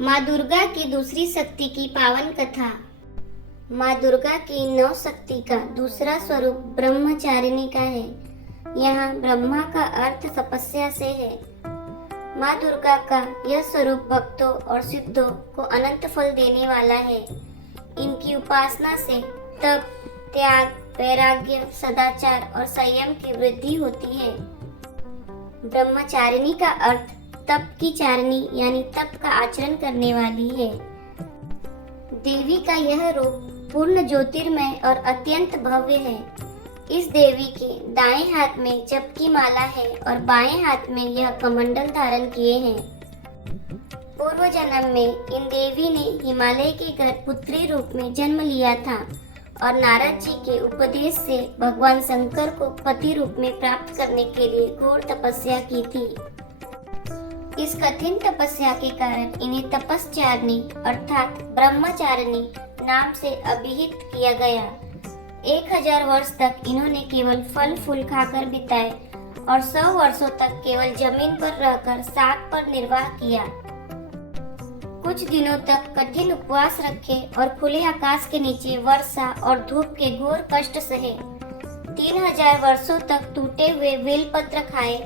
माँ दुर्गा की दूसरी शक्ति की पावन कथा। माँ दुर्गा की 9 शक्ति का दूसरा स्वरूप ब्रह्मचारिणी का है। यहाँ ब्रह्मा का अर्थ तपस्या से है। माँ दुर्गा का यह स्वरूप भक्तों और सिद्धों को अनंत फल देने वाला है। इनकी उपासना से तप, त्याग, वैराग्य, सदाचार और संयम की वृद्धि होती है। ब्रह्मचारिणी का अर्थ तप की चारिणी यानी तप का आचरण करने वाली है। देवी का यह रूप पूर्ण ज्योतिर्मय और अत्यंत भव्य है। इस देवी के दाएं हाथ में जप की माला है और बाएं हाथ में यह कमंडल धारण किए हैं। पूर्व जन्म में इन देवी ने हिमालय के घर पुत्री रूप में जन्म लिया था और नारद जी के उपदेश से भगवान शंकर को पति रूप में प्राप्त करने के लिए घोर तपस्या की थी। इस कठिन तपस्या के कारण इन्हें तपस्चारिणी अर्थात ब्रह्मचारिणी नाम से अभिहित किया गया। 1000 वर्ष तक इन्होंने केवल फल फूल खाकर बिताए और 100 वर्षों तक केवल जमीन पर रहकर साग पर निर्वाह किया। कुछ दिनों तक कठिन उपवास रखे और खुले आकाश के नीचे वर्षा और धूप के घोर कष्ट सहे। 3000 वर्षों तक टूटे हुए बेलपत्र खाए।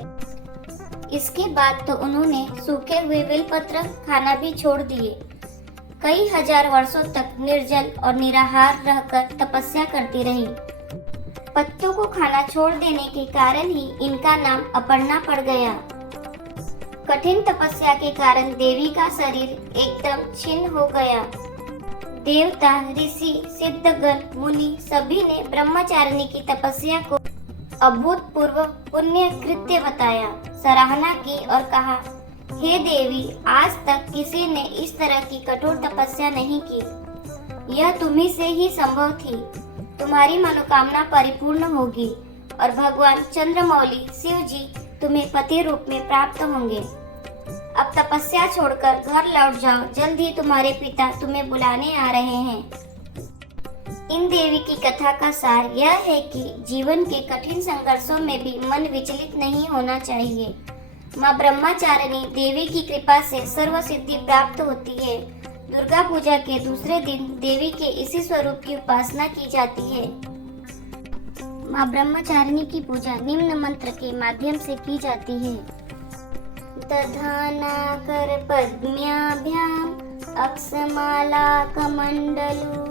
इसके बाद तो उन्होंने सूखे हुए बेलपत्र खाना भी छोड़ दिए। कई हजार वर्षों तक निर्जल और निराहार रहकर तपस्या करती रही। पत्तों को खाना छोड़ देने के कारण ही इनका नाम अपर्णा पड़ गया। कठिन तपस्या के कारण देवी का शरीर एकदम छिन्न हो गया। देवता, ऋषि, सिद्धगण, मुनि सभी ने ब्रह्मचारिणी की तपस्या को अभूतपूर्व पुण्य कृत्य बताया, सराहना की और कहा, हे देवी, आज तक किसी ने इस तरह की कठोर तपस्या नहीं की। यह तुम्ही से ही संभव थी। तुम्हारी मनोकामना परिपूर्ण होगी और भगवान चंद्रमौली शिव जी तुम्हें पति रूप में प्राप्त होंगे। अब तपस्या छोड़कर घर लौट जाओ, जल्द ही तुम्हारे पिता तुम्हें बुलाने आ रहे हैं। इन देवी की कथा का सार यह है कि जीवन के कठिन संघर्षों में भी मन विचलित नहीं होना चाहिए। माँ ब्रह्मचारिणी देवी की कृपा से सर्व सिद्धि प्राप्त होती है। दुर्गा पूजा के दूसरे दिन देवी के इसी स्वरूप की उपासना की जाती है। माँ ब्रह्मचारिणी की पूजा निम्न मंत्र के माध्यम से की जाती है। दधानाकर पद्म्याभ्याम अक्षमाला कमंडलू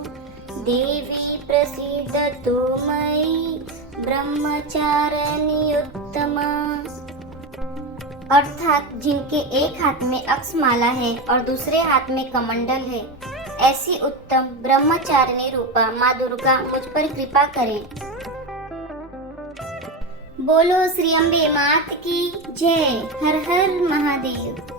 देवी प्रसीदतु मयि ब्रह्मचारिणी उत्तमा। अर्थात जिनके एक हाथ में अक्षमाला है और दूसरे हाथ में कमंडल है, ऐसी उत्तम ब्रह्मचारिणी रूपा माँ दुर्गा मुझ पर कृपा करे। बोलो श्री अम्बे मात की जय। हर हर महादेव।